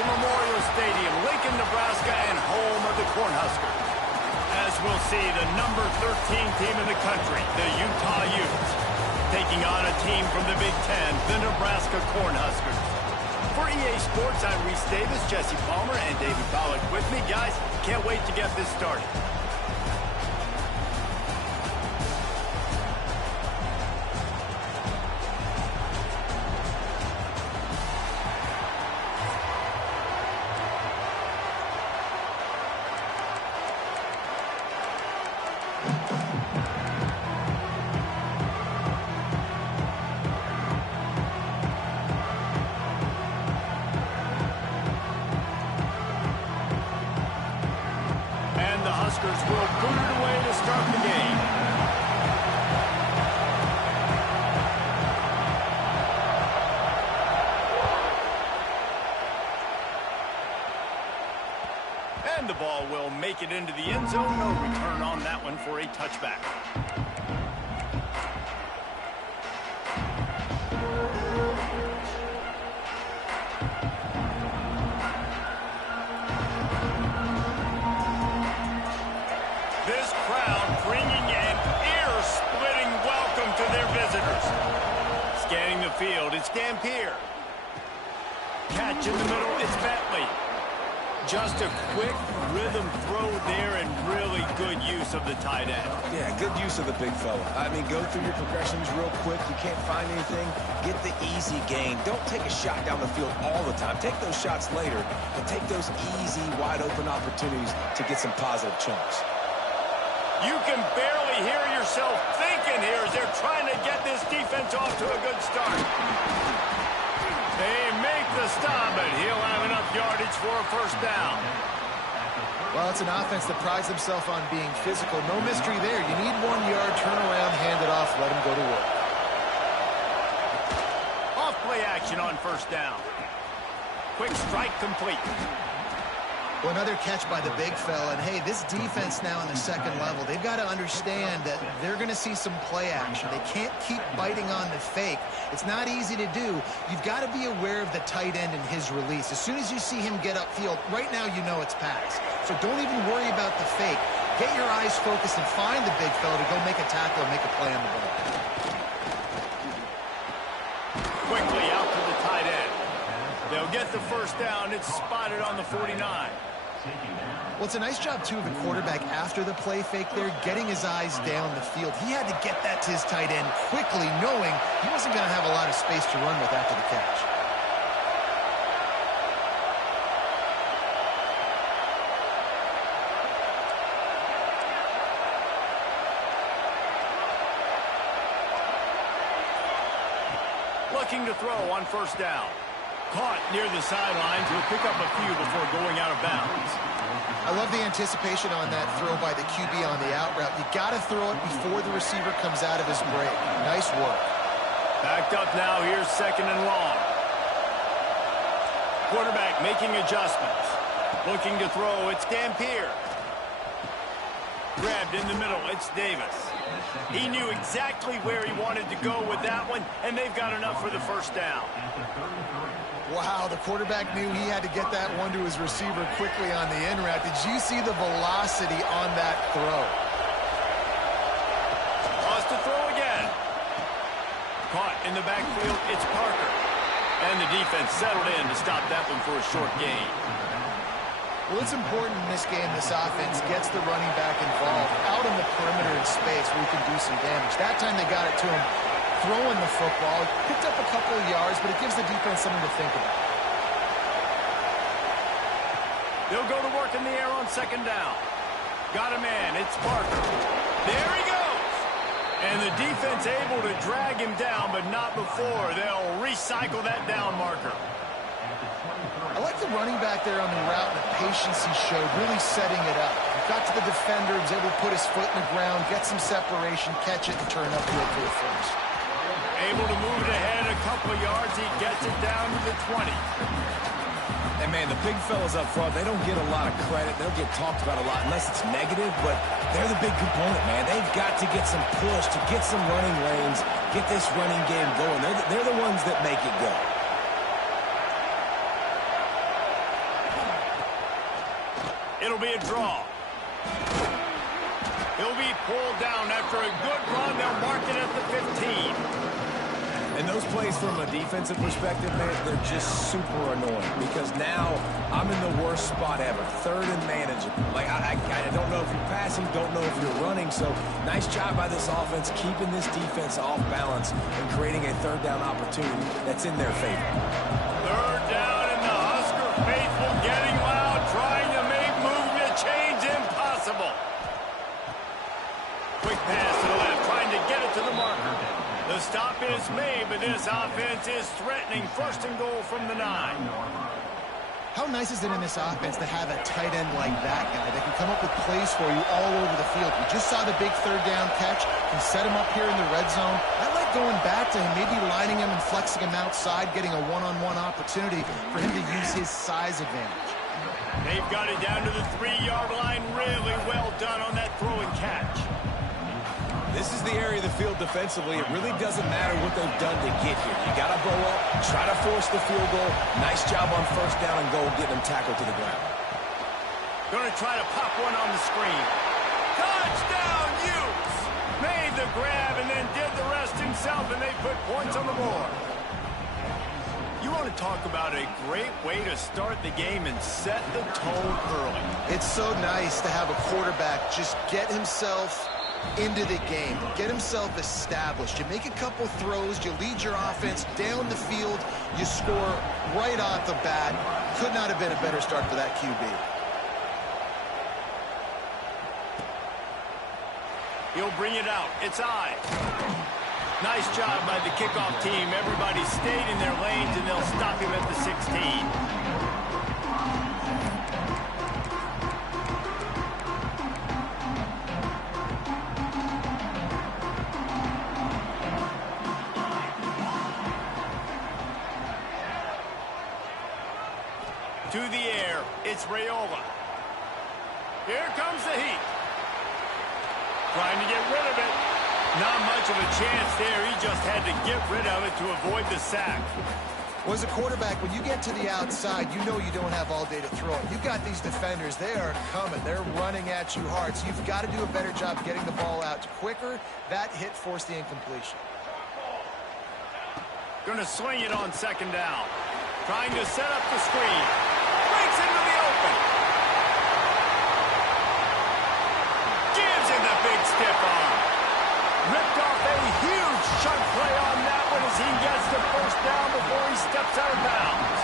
to Memorial Stadium, Lincoln, Nebraska, and home of the Cornhuskers. As we'll see, the number 13 team in the country, the Utah Utes, taking on a team from the Big Ten, the Nebraska Cornhuskers. For EA Sports, I'm Reese Davis, Jesse Palmer, and David Pollack with me. Guys, can't wait to get this started. Huskers will boot it away to start the game. And the ball will make it into the end zone. No return on that one for a touchback. This crowd bringing an ear-splitting welcome to their visitors. Scanning the field, it's Dampier. Catch in the middle, it's Bentley. Just a quick rhythm throw there and really good use of the tight end. Yeah, good use of the big fella. I mean, go through your progressions real quick. You can't find anything. Get the easy gain. Don't take a shot down the field all the time. Take those shots later, but take those easy, wide-open opportunities to get some positive chunks. You can barely hear yourself thinking here as they're trying to get this defense off to a good start. They make the stop, but he'll have enough yardage for a first down. Well, it's an offense that prides themselves on being physical. No mystery there. You need 1 yard, turn around, hand it off, let them go to work. Off play action on first down. Quick strike complete. Well, another catch by the big fella. And, hey, this defense now in the second level, they've got to understand that they're going to see some play action. They can't keep biting on the fake. It's not easy to do. You've got to be aware of the tight end and his release. As soon as you see him get upfield, right now you know it's pass. So don't even worry about the fake. Get your eyes focused and find the big fella to go make a tackle and make a play on the ball. Quickly out to the tight end. They'll get the first down. It's spotted on the 49. Well, it's a nice job, too, of the quarterback after the play fake there, getting his eyes down the field. He had to get that to his tight end quickly, knowing he wasn't going to have a lot of space to run with after the catch. Looking to throw on first down. Caught near the sidelines. He'll pick up a few before going out of bounds. I love the anticipation on that throw by the QB on the out route. You got to throw it before the receiver comes out of his break. Nice work. Backed up now. Here's second and long. Quarterback making adjustments. Looking to throw. It's Dampier. Grabbed in the middle. It's Davis. He knew exactly where he wanted to go with that one, and they've got enough for the first down. Wow, the quarterback knew he had to get that one to his receiver quickly on the in route. Did you see the velocity on that throw? Lost to throw again. Caught in the backfield, it's Parker. And the defense settled in to stop that one for a short gain. Well, it's important in this game, this offense gets the running back involved out on the perimeter in space where he can do some damage. That time they got it to him throwing the football. Picked up a couple of yards, but it gives the defense something to think about. They'll go to work in the air on second down. Got a man. It's Parker. There he goes. And the defense able to drag him down, but not before. They'll recycle that down marker. I like the running back there on the route and the patience he showed, really setting it up. He got to the defender, was able to put his foot in the ground, get some separation, catch it, and turn upfield for the first. Able to move it ahead a couple of yards. He gets it down to the 20. And, man, the big fellas up front, they don't get a lot of credit. They'll get talked about a lot unless it's negative, but they're the big component, man. They've got to get some push to get some running lanes, get this running game going. They're the ones that make it go. It'll be a draw. He'll be pulled down after a good run. They'll mark it at the 15. And those plays from a defensive perspective, man, they're just super annoying because now I'm in the worst spot ever. Third and manageable. Like, I don't know if you're passing, don't know if you're running. So nice job by this offense keeping this defense off balance and creating a third down opportunity that's in their favor. Third down and the Husker faithful getting loud, trying to make movement change impossible. Quick pass to the left, trying to get it to the marker. The stop is made, but this offense is threatening. First and goal from the 9. How nice is it in this offense to have a tight end like that guy that can come up with plays for you all over the field? We just saw the big third down catch. Can set him up here in the red zone. I like going back to him, maybe lining him and flexing him outside, getting a one-on-one opportunity for him to use his size advantage. They've got it down to the 3-yard line. Really well done on that throw and catch. This is the area of the field defensively. It really doesn't matter what they've done to get here. You got to bow up, try to force the field goal. Nice job on first down and goal, getting them tackled to the ground. Going to try to pop one on the screen. Touchdown, Utes! Made the grab and then did the rest himself, and they put points on the board. You want to talk about a great way to start the game and set the tone early. It's so nice to have a quarterback just get himself into the game, get himself established. You make a couple throws, you lead your offense down the field, you score right off the bat. Could not have been a better start for that QB. He'll bring it out. It's I. Nice job by the kickoff team. Everybody stayed in their lanes, and they'll stop him at the 16. To the air, it's Raiola. Here comes the heat. Trying to get rid of it. Not much of a chance there. He just had to get rid of it to avoid the sack. Well, as a quarterback, when you get to the outside, you know you don't have all day to throw it. You've got these defenders. They are coming. They're running at you hard. So you've got to do a better job getting the ball out quicker. That hit forced the incompletion. Going to swing it on second down. Trying to set up the screen. Breaks into the open. Gives him the big stiff arm. Ripped off a huge chunk play on that one as he gets the first down before he steps out of bounds.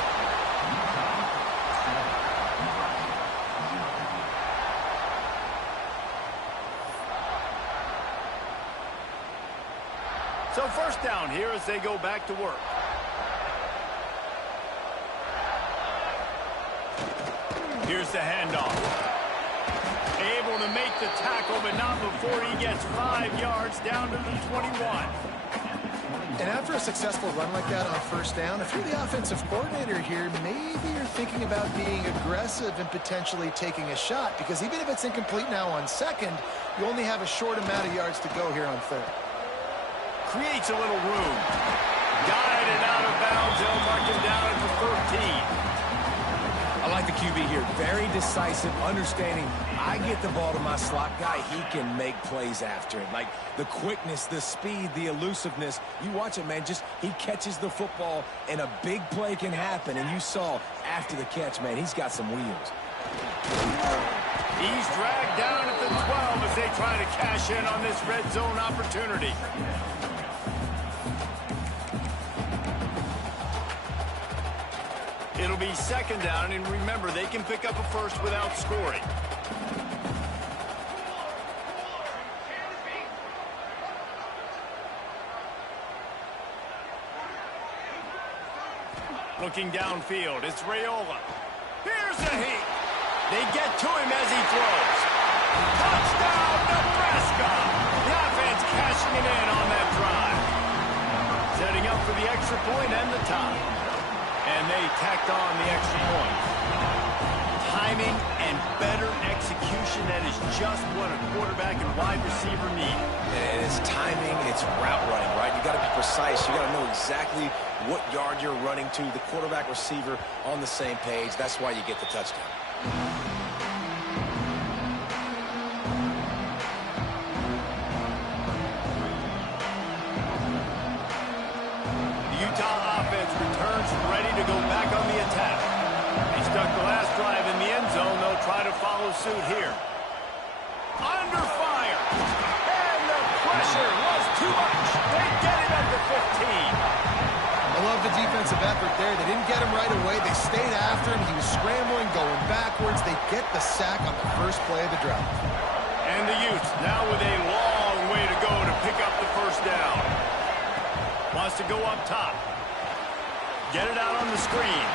So first down here as they go back to work. Here's the handoff. Able to make the tackle, but not before he gets 5 yards down to the 21. And after a successful run like that on first down, if you're the offensive coordinator here, maybe you're thinking about being aggressive and potentially taking a shot, because even if it's incomplete now on second, you only have a short amount of yards to go here on third. Creates a little room. Guided out of bounds. They'll mark him down at the 13. I like the QB here. Very decisive, understanding I get the ball to my slot guy, he can make plays after it. Like the quickness, the speed, the elusiveness. You watch it, man, just he catches the football and a big play can happen. And you saw after the catch, man, he's got some wheels. He's dragged down at the 12 as they try to cash in on this red zone opportunity. It'll be second down, and remember, they can pick up a first without scoring. Looking downfield, it's Raiola. Here's the heat. They get to him as he throws. Touchdown, Nebraska! The offense cashing it in on that drive. Setting up for the extra point and the tie. And they tacked on the extra point. Timing and better execution, that is just what a quarterback and wide receiver need. And it's timing, it's route running, right? You got to be precise. You got to know exactly what yard you're running to. The quarterback receiver on the same page. That's why you get the touchdown. follow suit here. Under fire. And the pressure was too much. They get it at the 15. I love the defensive effort there. They didn't get him right away. They stayed after him. He was scrambling, going backwards. They get the sack on the first play of the drive. And the Utes now with a long way to go to pick up the first down. Wants to go up top. Get it out on the screen.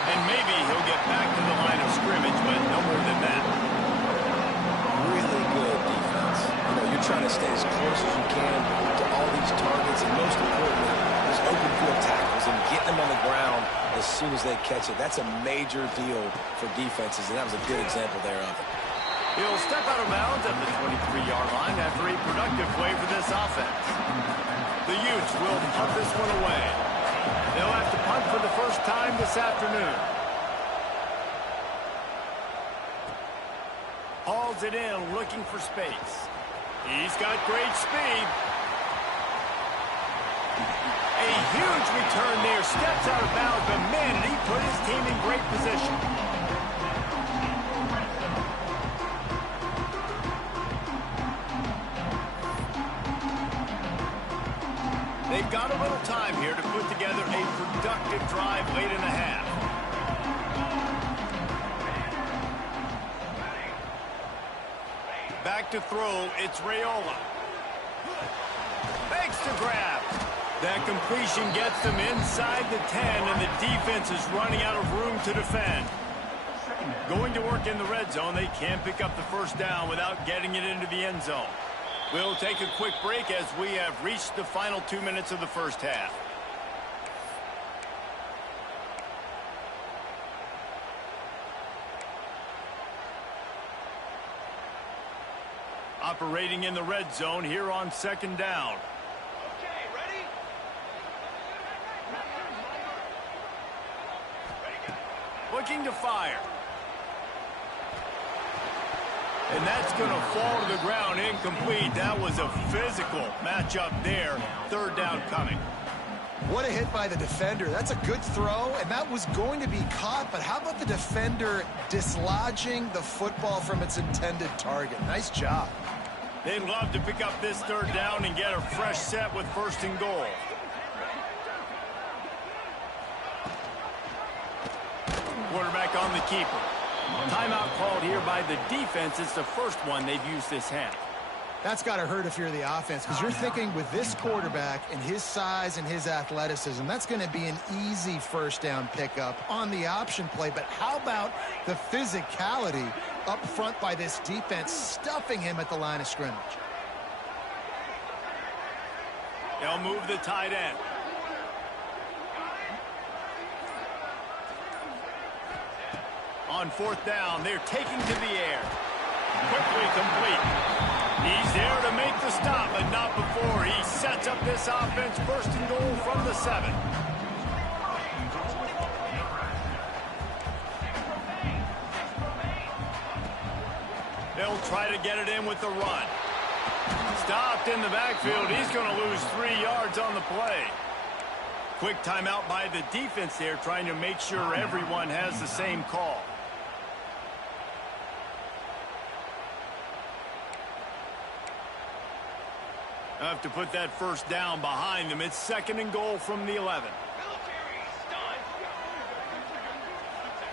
And maybe he'll get back to the line of scrimmage, but no more than that. Really good defense. You know, you're trying to stay as close as you can to all these targets, and most importantly, those open field tackles and getting them on the ground as soon as they catch it. That's a major deal for defenses, and that was a good example there of it. He'll step out of bounds at the 23-yard line after a productive play for this offense. The Utes will punt this one away. They'll have to punt for the first time this afternoon. Hauls it in, looking for space. He's got great speed. A huge return there. Steps out of bounds, but man, did he put his team in great position. They've got a little time here to put together a productive drive late in the half. Back to throw, it's Raiola. Fakes to grab. That completion gets them inside the 10, and the defense is running out of room to defend. Going to work in the red zone, they can't pick up the first down without getting it into the end zone. We'll take a quick break as we have reached the final 2 minutes of the first half. Operating in the red zone here on second down. Okay, ready? Looking to fire. And that's going to fall to the ground incomplete. That was a physical matchup there. Third down coming. What a hit by the defender. That's a good throw, and that was going to be caught, but how about the defender dislodging the football from its intended target? Nice job. They'd love to pick up this third down and get a fresh set with first and goal. Quarterback on the keeper. Timeout called here by the defense. It's the first one they've used this half. That's got to hurt if you're the offense, because you're thinking with this quarterback and his size and his athleticism, that's going to be an easy first down pickup on the option play. But how about the physicality up front by this defense, stuffing him at the line of scrimmage? They'll move the tight end. On fourth down, they're taking to the air. Quickly complete. He's there to make the stop, but not before he sets up this offense. First and goal from the 7. They'll try to get it in with the run. Stopped in the backfield. He's going to lose 3 yards on the play. Quick timeout by the defense there, trying to make sure everyone has the same call. Have to put that first down behind them. It's second and goal from the 11.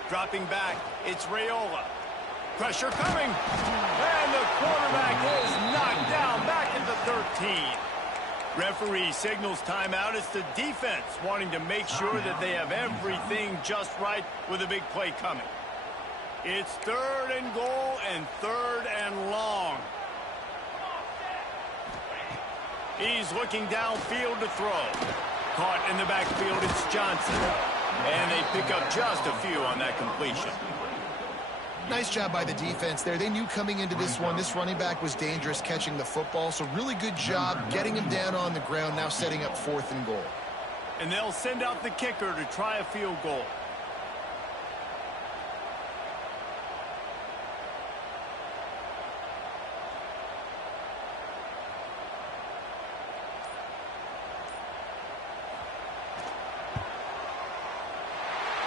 Dropping back, it's Raiola. Pressure coming. And the quarterback is knocked down back at the 13. Referee signals timeout. It's the defense wanting to make sure that they have everything just right with a big play coming. It's third and goal and third and long. He's looking downfield to throw. Caught in the backfield, it's Johnson. And they pick up just a few on that completion. Nice job by the defense there. They knew coming into this one, this running back was dangerous catching the football, so really good job getting him down on the ground, now setting up fourth and goal. And they'll send out the kicker to try a field goal.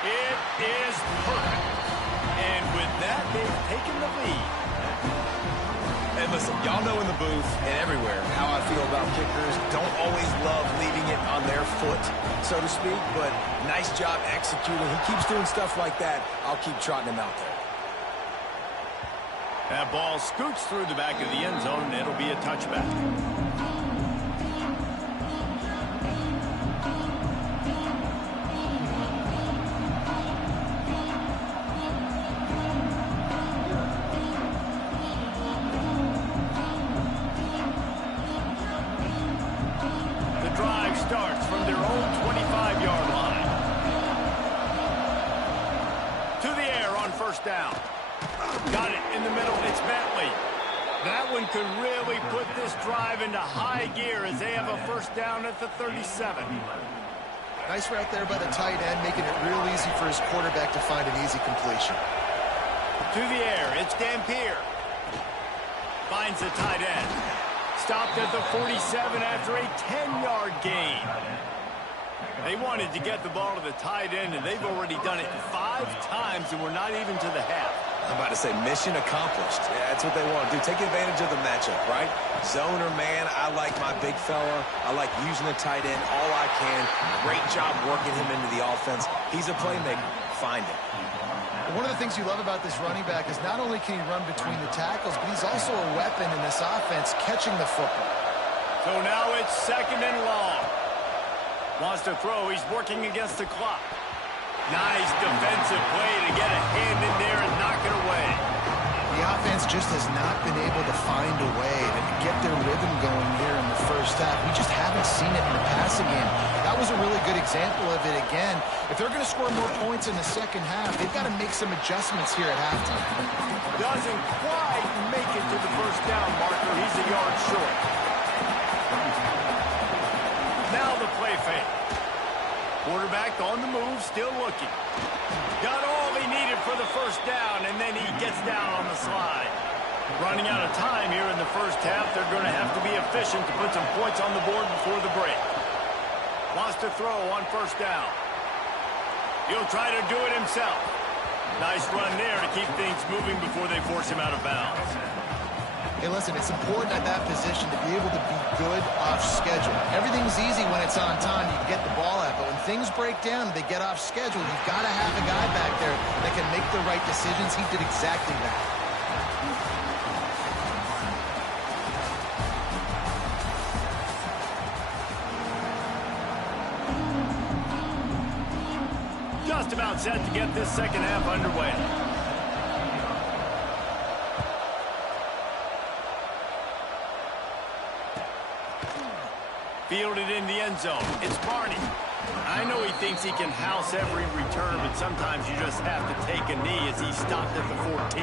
It is perfect. And with that, they've taken the lead. And listen, y'all know in the booth and everywhere how I feel about kickers. Don't always love leaving it on their foot, so to speak, but nice job executing. He keeps doing stuff like that. I'll keep trotting him out there. That ball scoots through the back of the end zone, and it'll be a touchback. Starts from their own 25-yard line. To the air on first down. Got it in the middle. It's Bentley. That one could really put this drive into high gear as they have a first down at the 37. Nice route there by the tight end, making it real easy for his quarterback to find an easy completion. To the air. It's Dampier. Finds the tight end. Stopped at the 47 after a 10-yard gain. They wanted to get the ball to the tight end, and they've already done it 5 times, and we're not even to the half. I'm about to say mission accomplished. Yeah, that's what they want to do. Take advantage of the matchup, right? Zone or man, I like my big fella. I like using the tight end all I can. Great job working him into the offense. He's a playmaker. Find him. One of the things you love about this running back is not only can he run between the tackles, but he's also a weapon in this offense catching the football. So now it's second and long. Wants to throw. He's working against the clock. Nice defensive play to get a hand in there and knock it away. The offense just has not been able to find a way to get their rhythm going here in the first half. We just haven't seen it in the passing game. That was a really good example of it again. If they're going to score more points in the second half, they've got to make some adjustments here at halftime. Doesn't quite make it to the first down marker. He's a yard short. Now the play fake. Quarterback on the move, still looking. Got all he needed for the first down, and then he gets down on the slide. Running out of time here in the first half. They're going to have to be efficient to put some points on the board before the break. Wants to throw on first down. He'll try to do it himself. Nice run there to keep things moving before they force him out of bounds. Hey, listen, it's important at that position to be able to be good off schedule. Everything's easy when it's on time. You can get the ball out. But when things break down, they get off schedule. You've got to have a guy back there that can make the right decisions. He did exactly that. Just about set to get this second half underway. Fielded in the end zone. It's Barney. I know he thinks he can house every return, but sometimes you just have to take a knee as he stopped at the 14.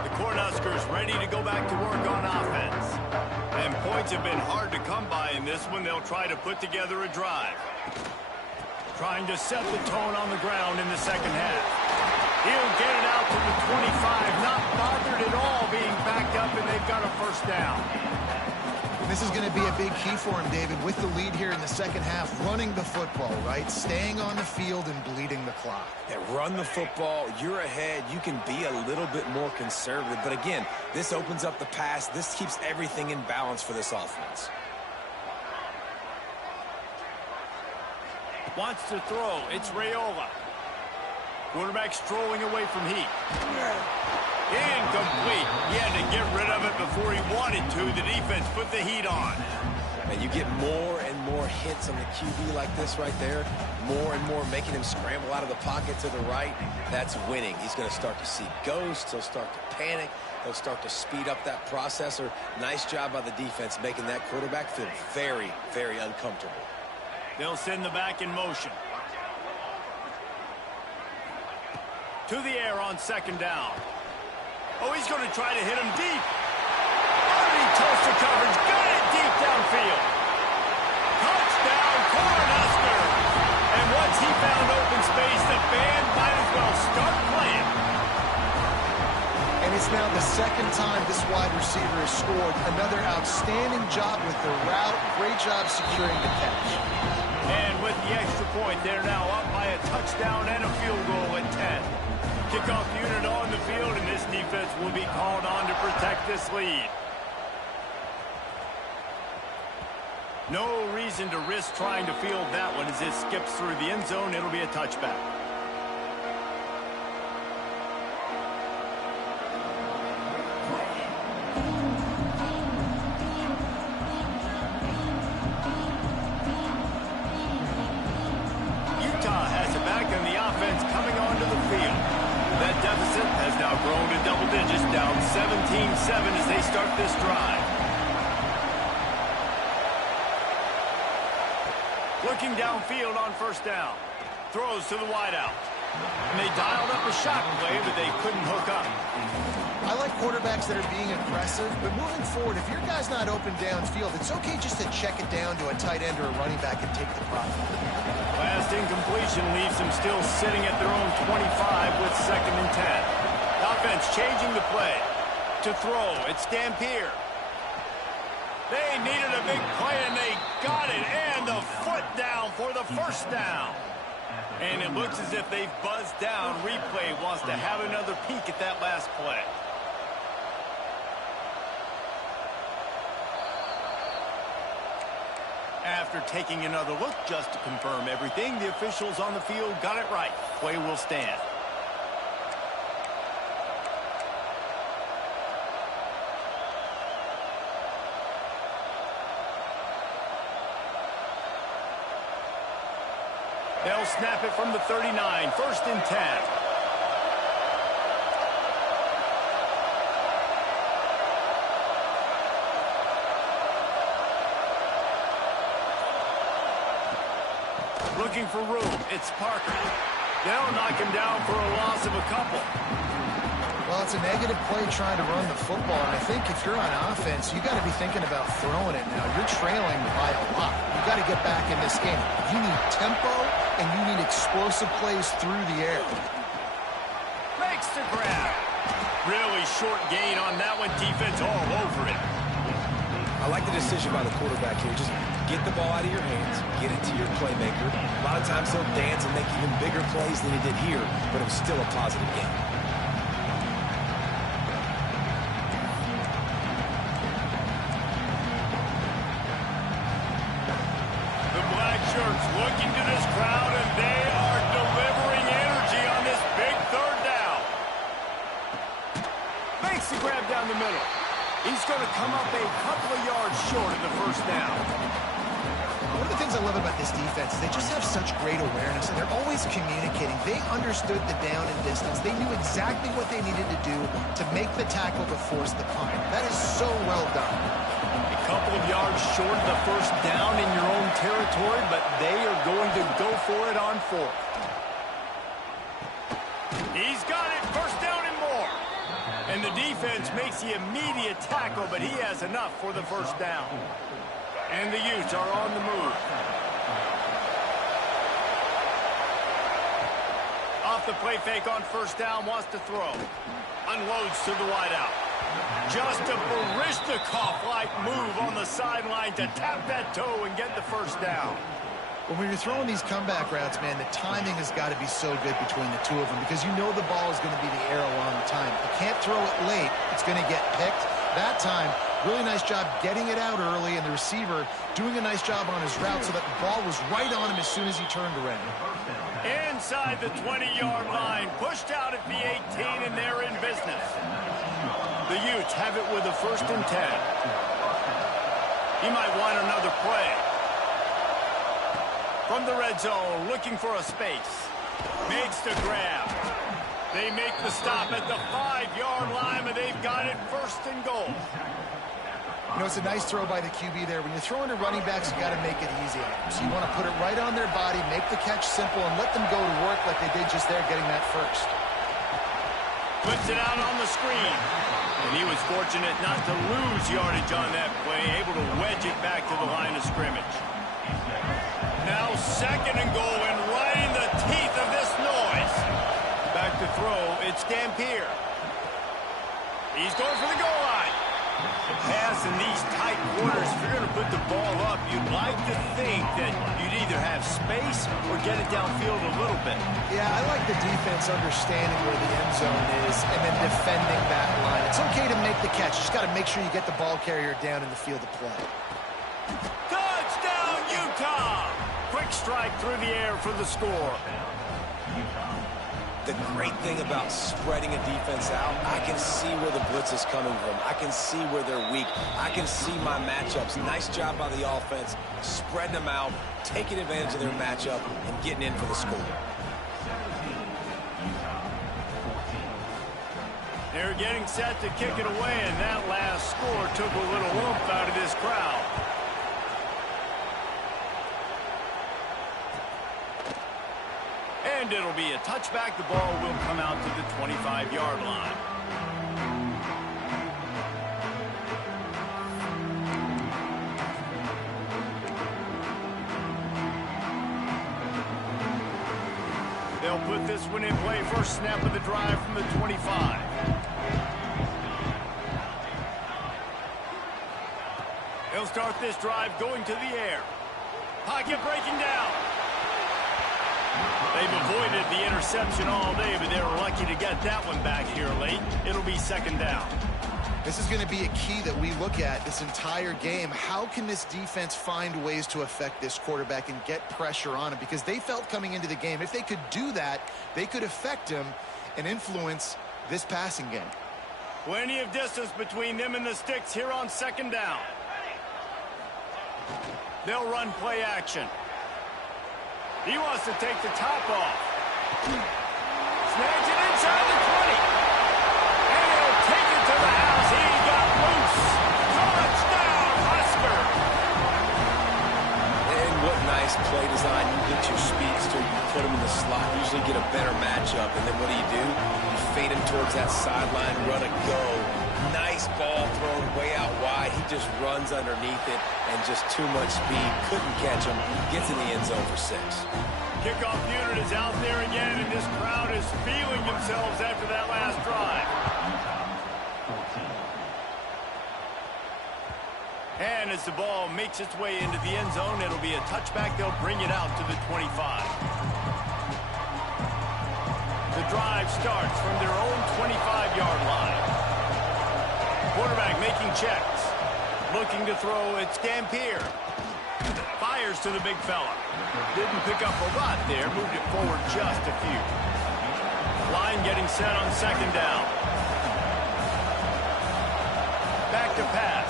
The Cornhuskers ready to go back to work on offense. And points have been hard to come by in this one. They'll try to put together a drive. Trying to set the tone on the ground in the second half. He'll get it out to the 25, not bothered at all being backed up, and they've got a first down. This is going to be a big key for him, David, with the lead here in the second half, running the football, right? Staying on the field and bleeding the clock. Yeah, run the football. You're ahead. You can be a little bit more conservative. But again, this opens up the pass. This keeps everything in balance for this offense. Wants to throw. It's Raiola. Quarterback strolling away from Heat. Incomplete. He had to get rid of it before he wanted to. The defense put the heat on. And you get more and more hits on the QB like this right there. More and more making him scramble out of the pocket to the right. That's winning. He's going to start to see ghosts. He'll start to panic. He'll start to speed up that processor. Nice job by the defense making that quarterback feel very, very uncomfortable. They'll send the back in motion. To the air on second down. Oh, he's going to try to hit him deep. Underneath Tulsa coverage. Got it deep downfield. Touchdown, Cornhuskers. And once he found open space, the band might as well start playing. And it's now the second time this wide receiver has outstanding job with the route. Great job securing the catch. And with the extra point, they're now up by a touchdown and a field goal at 10. Kickoff unit on the field, and this defense will be called on to protect this lead. No reason to risk trying to field that one as it skips through the end zone. It'll be a touchback. Utah has it back, and the offense coming onto the field. That deficit has now grown to double digits, down 17-7 as they start this drive. Looking downfield on first down. Throws to the wideout. And they dialed up a shot play, but they couldn't hook up. I like quarterbacks that are being aggressive, but moving forward, if your guy's not open downfield, it's okay just to check it down to a tight end or a running back and take the profit. Last incompletion leaves them still sitting at their own 25 with 2nd and 10. Offense changing the play. To throw, it's Dampier. They needed a big play, and they got it, and the foot down for the first down. And it looks as if they've buzzed down. Replay wants to have another peek at that last play. After taking another look just to confirm everything, the officials on the field got it right. Play will stand. They'll snap it from the 39, 1st and 10. Looking for room, it's Parker. They'll knock him down for a loss of a couple. Well, it's a negative play trying to run the football, and I think if you're on offense, you got to be thinking about throwing it now. You're trailing by a lot. You got to get back in this game. You need tempo, and you need explosive plays through the air. Makes the grab. Really short gain on that one. Defense all over it. I like the decision by the quarterback here. Just get the ball out of your hands, get it to your playmaker. A lot of times he'll dance and make even bigger plays than he did here, but it was still a positive game. Looking to this crowd, and they are delivering energy on this big 3rd down. Makes the grab down the middle. He's going to come up a couple of yards short of the 1st down. One of the things I love about this defense is they just have such great awareness, and they're always communicating. They understood the down and distance. They knew exactly what they needed to do to make the tackle to force the punt. That is so well done. A couple of yards short of the 1st down in your own territory, but they are going to go for it on 4th. He's got it, 1st down and more. And the defense makes the immediate tackle, but he has enough for the 1st down. And the Utes are on the move. Off the play fake on 1st down, wants to throw. Unloads to the wideout. Just a Baryshnikov-like move on the sideline to tap that toe and get the 1st down. Well, when you're throwing these comeback routes, man, the timing has got to be so good between the two of them because you know the ball is going to be the air a long time. You can't throw it late. It's going to get picked. That time, really nice job getting it out early, and the receiver doing a nice job on his route so that the ball was right on him as soon as he turned around. Inside the 20-yard line, pushed out at the 18, and they're in business. The Utes have it with a 1st and 10. He might want another play. From the red zone, looking for a space. Makes the grab. They make the stop at the 5-yard line, and they've got it 1st and goal. You know, it's a nice throw by the QB there. When you're throwing to running backs, you got to make it easy on them. So you want to put it right on their body, make the catch simple, and let them go to work like they did just there getting that 1st. Puts it out on the screen. And he was fortunate not to lose yardage on that play, able to wedge it back to the line of scrimmage. Now 2nd and goal, and right in the teeth of this noise. Back to throw, it's Dampier. He's going for the goal line. Pass in these tight quarters, if you're going to put the ball up, you'd like to think that you'd either have space or get it downfield a little bit. Yeah, I like the defense understanding where the end zone is and then defending that line. It's okay to make the catch. You just got to make sure you get the ball carrier down in the field of play. Touchdown, Utah! Quick strike through the air for the score. The great thing about spreading a defense out, I can see where the blitz is coming from. I can see where they're weak. I can see my matchups. Nice job by the offense, spreading them out, taking advantage of their matchup, and getting in for the score. They're getting set to kick it away, and that last score took a little oomph out of this crowd. And it'll be a touchback. The ball will come out to the 25-yard line. They'll put this one in play. First snap of the drive from the 25. They'll start this drive going to the air. Pocket breaking down. They've avoided the interception all day, but they were lucky to get that one back here late. It'll be second down. This is going to be a key that we look at this entire game. How can this defense find ways to affect this quarterback and get pressure on him? Because they felt coming into the game, if they could do that, they could affect him and influence this passing game. Plenty of distance between them and the sticks here on second down. They'll run play action. He wants to take the top off. Snags it inside the 20. And he'll take it to the house. He got loose. Touchdown, Husker. And what nice play design. You get your speedster, you put him in the slot, usually get a better matchup. And then what do? You fade him towards that sideline, run a go. Nice ball thrown way out wide. He just runs underneath it and just too much speed. Couldn't catch him. Gets in the end zone for 6. Kickoff unit is out there again, and this crowd is feeling themselves after that last drive. And as the ball makes its way into the end zone, it'll be a touchback. They'll bring it out to the 25. The drive starts from their own 25-yard line. Quarterback making checks. Looking to throw, it's Dampier. Fires to the big fella. Didn't pick up a lot there. Moved it forward just a few. Line getting set on second down. Back to pass.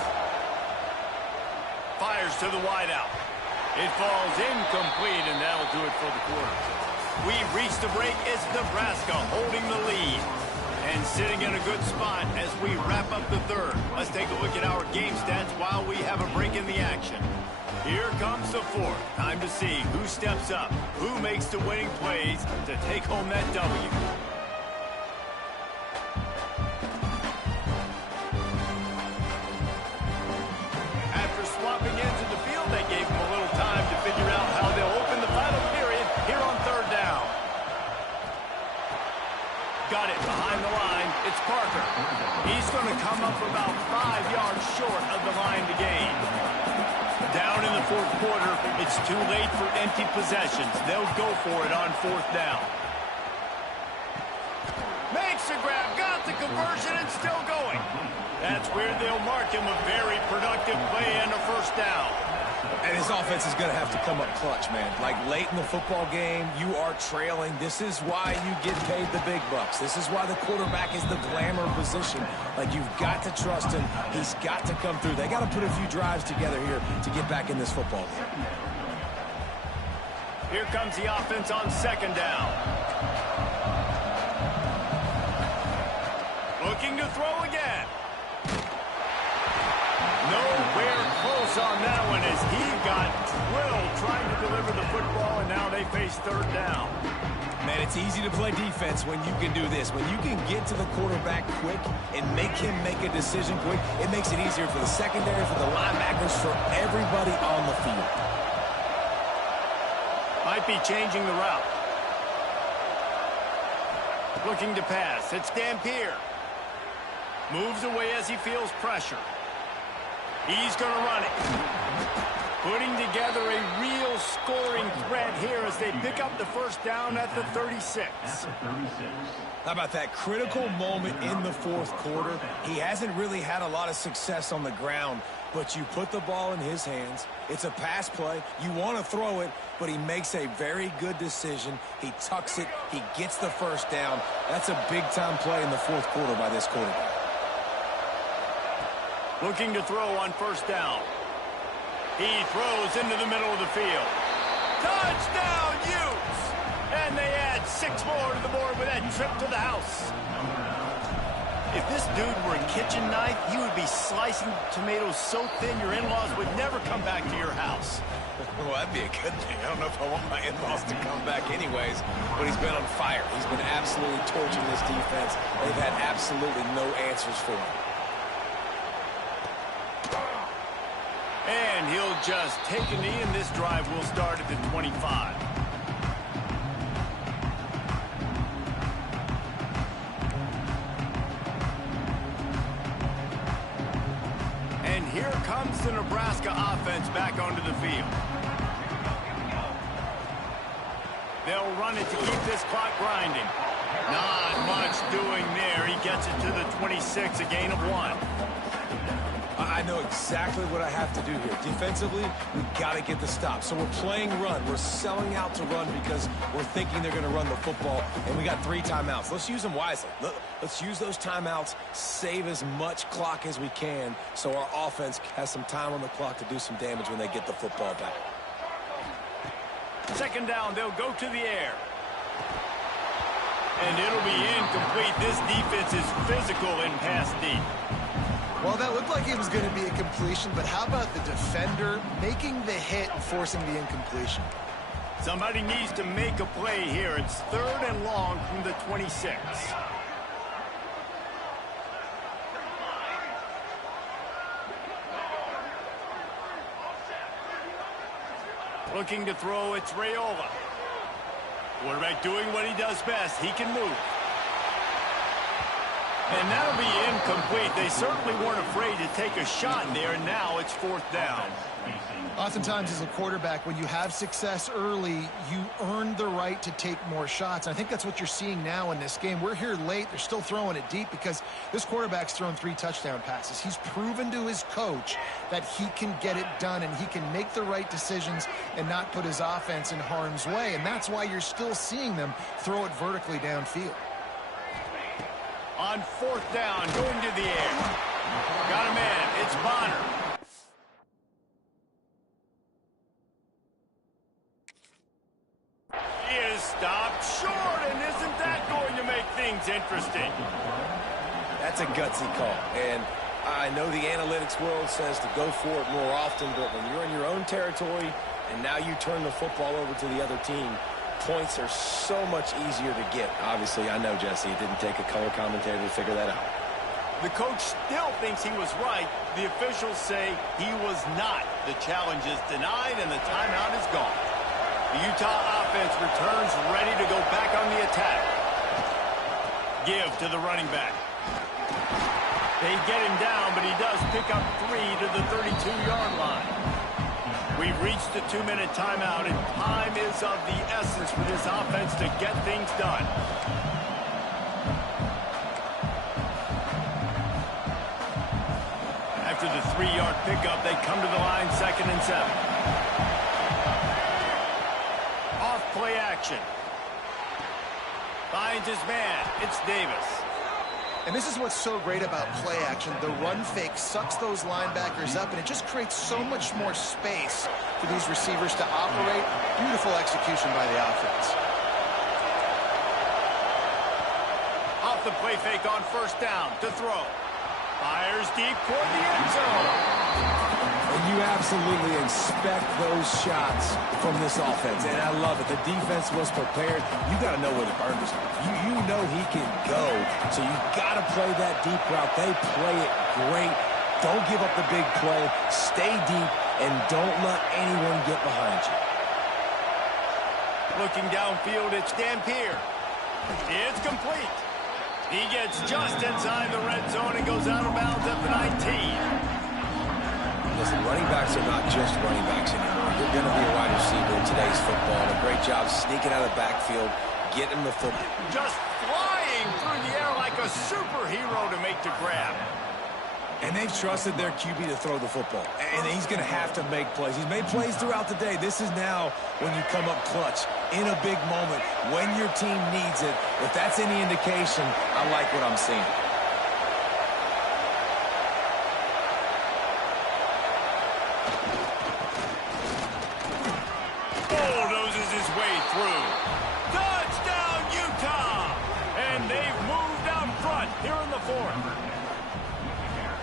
Fires to the wideout. It falls incomplete, and that'll do it for the quarter. We've reached the break. It's Nebraska holding the lead. And sitting in a good spot as we wrap up the third. Let's take a look at our game stats while we have a break in the action. Here comes the fourth. Time to see who steps up, who makes the winning plays to take home that W. After swapping into the field, they gave him a little time to figure out how they'll open the final period here on third down. Got it behind the line. It's Parker. He's going to come up about 5 yards short of the line to gain. Down in the fourth quarter, it's too late for empty possessions. They'll go for it on fourth down. Makes the grab, got the conversion, and still going. That's where they'll mark him a very productive play and a first down. And his offense is going to have to come up clutch, man. Like late in the football game, you are trailing. This is why you get paid the big bucks. This is why the quarterback is the glamour position. Like, you've got to trust him. He's got to come through. They got to put a few drives together here to get back in this football game. Here comes the offense on second down. Looking to throw again. Nowhere close on that one as he got drilled trying to deliver the football, and now they face third down. Man, it's easy to play defense when you can do this. When you can get to the quarterback quick and make him make a decision quick, it makes it easier for the secondary, for the linebackers, for everybody on the field. Might be changing the route. Looking to pass. It's Dampier. Moves away as he feels pressure. He's going to run it. Putting together a real scoring threat here as they pick up the first down at the 36. How about that critical moment in the fourth quarter? He hasn't really had a lot of success on the ground, but you put the ball in his hands. It's a pass play. You want to throw it, but he makes a very good decision. He tucks it. He gets the first down. That's a big-time play in the fourth quarter by this quarterback. Looking to throw on first down. He throws into the middle of the field. Touchdown, Utes! And they add 6 more to the board with that trip to the house. If this dude were a kitchen knife, he would be slicing tomatoes so thin your in-laws would never come back to your house. Well, that'd be a good thing. I don't know if I want my in-laws to come back anyways, but he's been on fire. He's been absolutely torching this defense. They've had absolutely no answers for him. And he'll just take a knee, and this drive will start at the 25. And here comes the Nebraska offense back onto the field. They'll run it to keep this clock grinding. Not much doing there. He gets it to the 26, a gain of 1. I know exactly what I have to do here. Defensively, we've got to get the stop. So we're playing run. We're selling out to run because we're thinking they're going to run the football, and we got 3 timeouts. Let's use them wisely. Let's use those timeouts, save as much clock as we can so our offense has some time on the clock to do some damage when they get the football back. Second down, they'll go to the air. And it'll be incomplete. This defense is physical in pass deep. Well, that looked like it was going to be a completion, but how about the defender making the hit and forcing the incompletion? Somebody needs to make a play here. It's 3rd and long from the 26. Looking to throw, it's Raiola. Quarterback doing what he does best. He can move. And that'll be incomplete. They certainly weren't afraid to take a shot there, and now it's 4th down. Oftentimes as a quarterback, when you have success early, you earn the right to take more shots. I think that's what you're seeing now in this game. We're here late. They're still throwing it deep because this quarterback's thrown 3 touchdown passes. He's proven to his coach that he can get it done and he can make the right decisions and not put his offense in harm's way. And that's why you're still seeing them throw it vertically downfield. On 4th down, going to the air. Got a man. It's Bonner. He is stopped short, and isn't that going to make things interesting? That's a gutsy call. And I know the analytics world says to go for it more often, but when you're in your own territory and now you turn the football over to the other team, points are so much easier to get. Obviously, I know, Jesse, it didn't take a color commentator to figure that out. The coach still thinks he was right. The officials say he was not. The challenge is denied, and the timeout is gone. The Utah offense returns ready to go back on the attack. Give to the running back. They get him down, but he does pick up 3 to the 32-yard line. We've reached the 2-minute timeout, and time is of the essence for this offense to get things done. After the 3-yard pickup, they come to the line 2nd and 7. Off play action. Finds his man. It's Davis. And this is what's so great about play action. The run fake sucks those linebackers up, and it just creates so much more space for these receivers to operate. Beautiful execution by the offense. Off the play fake on 1st down to throw. Fires deep toward the end zone. And you absolutely expect those shots from this offense, and I love it. The defense was prepared. You got to know where the burners are. You know he can go, so you got to play that deep route. They play it great. Don't give up the big play. Stay deep, and don't let anyone get behind you. Looking downfield, it's Dampier. It's complete. He gets just inside the red zone and goes out of bounds at the 19. Listen, running backs are not just running backs anymore. You're going to be a wide receiver in today's football. And a great job sneaking out of the backfield, getting the football. Just flying through the air like a superhero to make the grab. And they've trusted their QB to throw the football. And he's going to have to make plays. He's made plays throughout the day. This is now when you come up clutch in a big moment when your team needs it. If that's any indication, I like what I'm seeing. Bulldozes his way through. Touchdown, Utah! And they've moved out front here in the fourth.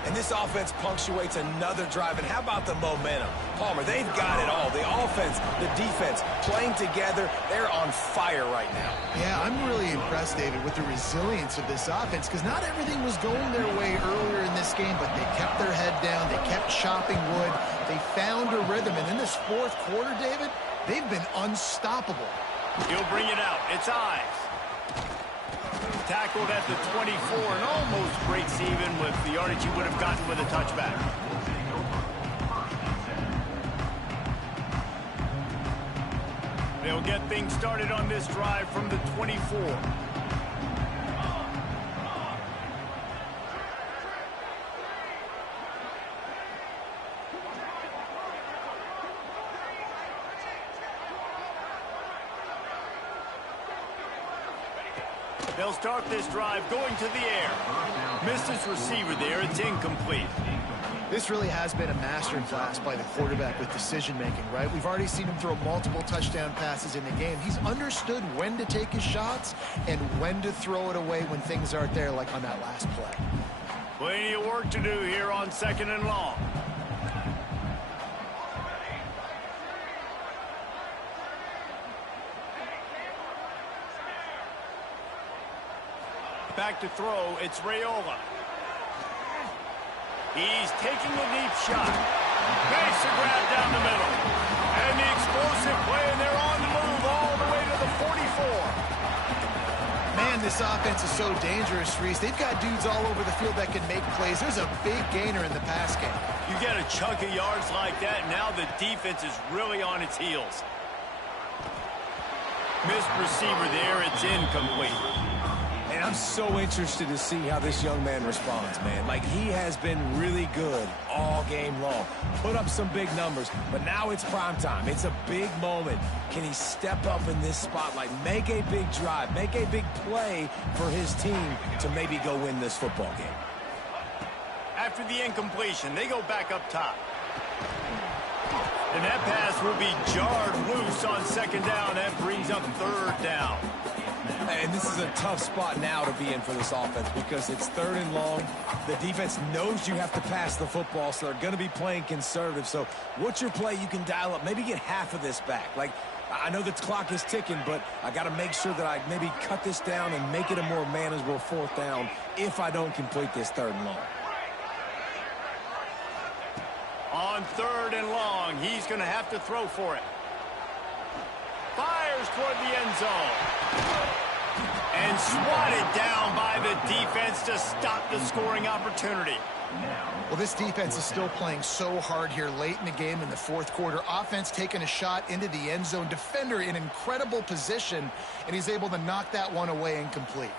And this offense punctuates another drive. And how about the momentum? Palmer, they've got it all. The offense, the defense, playing together. They're on fire right now. Yeah, I'm really impressed, David, with the resilience of this offense, because not everything was going their way earlier in this game, but they kept their head down. They kept chopping wood. They found a rhythm. And in this fourth quarter, David, they've been unstoppable. He'll bring it out. It's Ives. Tackled at the 24 and almost breaks even with the yardage he would have gotten with a touchback. They'll get things started on this drive from the 24. They'll start this drive going to the air. Missed his receiver there. It's incomplete. This really has been a masterclass by the quarterback with decision-making, right? We've already seen him throw multiple touchdown passes in the game. He's understood when to take his shots and when to throw it away when things aren't there, like on that last play. Plenty of work to do here on 2nd and long. Back to throw, it's Raiola. He's taking a deep shot. Makes a grab down the middle. And the explosive play, and they're on the move all the way to the 44. Man, this offense is so dangerous, Reese. They've got dudes all over the field that can make plays. There's a big gainer in the pass game. You get a chunk of yards like that, now the defense is really on its heels. Missed receiver there, it's incomplete. And I'm so interested to see how this young man responds, man. Like, he has been really good all game long. Put up some big numbers, but now it's prime time. It's a big moment. Can he step up in this spotlight, make a big drive, make a big play for his team to maybe go win this football game? After the incompletion, they go back up top. And that pass will be jarred loose on 2nd down. That brings up 3rd down. And this is a tough spot now to be in for this offense because it's 3rd and long. The defense knows you have to pass the football, so they're going to be playing conservative. So what's your play you can dial up? Maybe get half of this back. Like, I know the clock is ticking, but I got to make sure that I maybe cut this down and make it a more manageable 4th down if I don't complete this 3rd and long. On 3rd and long, he's going to have to throw for it. Fires toward the end zone. And swatted down by the defense to stop the scoring opportunity. Well, this defense is still playing so hard here late in the game in the 4th quarter. Offense taking a shot into the end zone. Defender in incredible position, and he's able to knock that one away incomplete.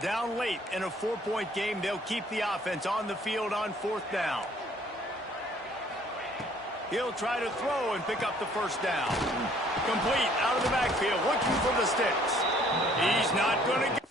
Down late in a 4-point game, they'll keep the offense on the field on 4th down. He'll try to throw and pick up the 1st down. Complete out of the backfield, looking for the sticks. He's not going to get